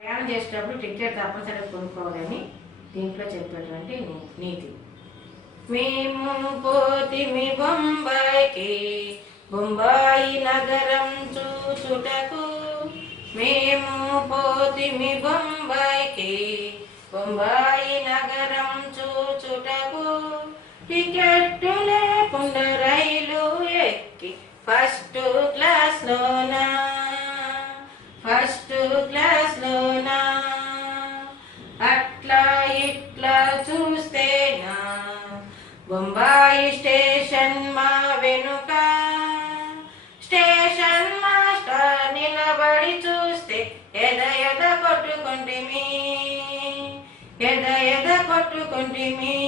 ప్రయాణం చేసేటప్పుడు టికెట్ తప్పనిసరిగా కొనుక్కోవాలని దీంట్లో చెప్పేటువంటి నీతి. మేము పోతిమి బొంబాయికి, బొంబాయి నగరం చూచుటకు. మేము పోతిమి బొంబాయికి, బొంబాయి నగరం చూచుటకు. టికెట్ లేకుండా రైలు ఎక్కి ఫస్ట్ క్లాస్లోనా, ఫస్ట్ క్లాస్లోనా. అట్లా ఇట్లా చూస్తేనా బొంబాయి స్టేషన్ మా వెనుక. స్టేషన్ మాస్టర్ నిలబడి చూస్తే ఎద ఎద కొట్టుకుంటిమి, ఎద ఎద కొట్టుకుంటిమి.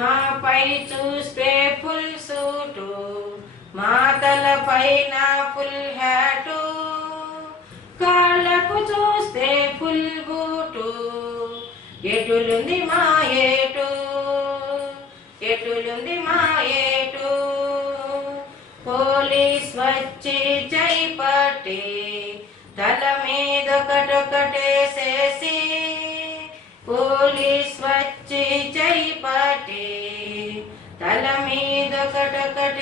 మాపై చూస్తే ఫుల్ సూటు, మా తల పైన ఫుల్ హ్యాటు. కాళ్ళకు చూస్తే ఫుల్ బూటు, ఎటులుంది మా ఏటు, ఎటులుంది మా ఏటు. పోలీస్ వచ్చి జై పట్టి తల మీదొకటొకటేసేసి. పోలీస్ వచ్చి జై పట్టి తల మీదొకటొకటేసేసి.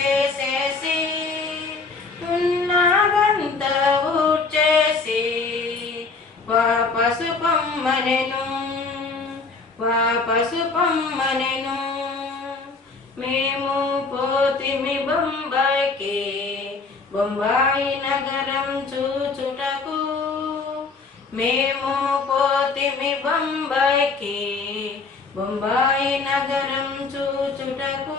ఉన్నారంతా ఊడ్చేసి వాపసు పొమ్మనెను, వాపసు పొమ్మనెను. మేము పోతిమి బొంబాయికి, బొంబాయి నగరం చూచుటకు. మేము పోతిమి బొంబాయికి, బొంబాయి నగరం చూచుటకు.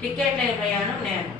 టికెట్ లేని ప్రయాణం నేను.